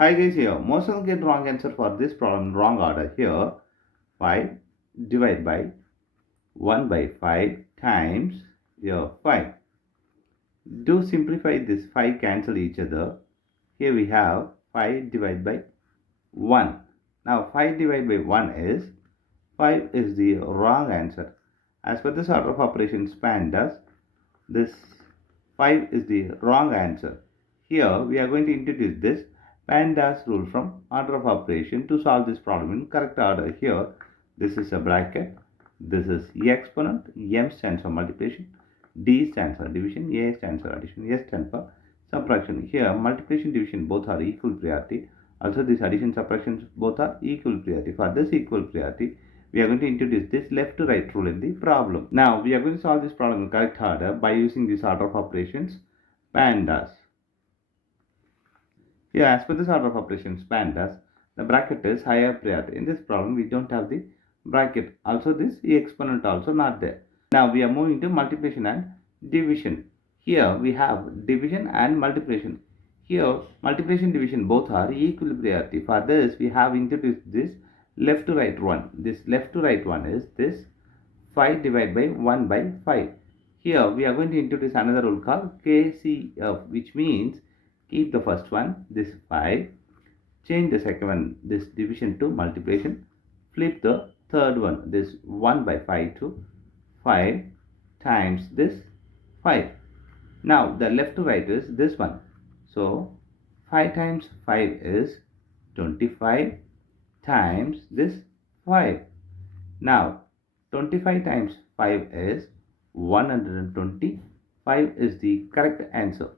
Hi guys, here most of them get wrong answer for this problem, wrong order. Here 5 divided by 1 by 5 times here 5. Do simplify this, 5 cancel each other. Here we have 5 divided by 1. Now 5 divided by 1 is 5 is the wrong answer. As per this order of operations PEMDAS, this 5 is the wrong answer. Here we are going to introduce this PEMDAS rule from order of operation to solve this problem in correct order. Here this is a bracket, this is E exponent, M stands for multiplication, D stands for division, A stands for addition, S stands for subtraction. Here multiplication division both are equal priority. Also this addition subtractions both are equal priority. For this equal priority, we are going to introduce this left to right rule in the problem. Now we are going to solve this problem in correct order by using this order of operations PEMDAS. Here as per this order of operations PEMDAS, the bracket is higher priority. In this problem we don't have the bracket. Also this E exponent also not there. Now we are moving to multiplication and division. Here we have division and multiplication. Here multiplication division both are equal priority. For this we have introduced this left to right one. This left to right one is this 5 divided by 1 by 5. Here we are going to introduce another rule called KCF, which means keep the first one, this 5, change the second one, this division to multiplication, flip the third one, this 1 by 5 to 5 times this 5. Now the left to right is this one. So 5 times 5 is 25 times this 5. Now 25 times 5 is 120. 5 is the correct answer.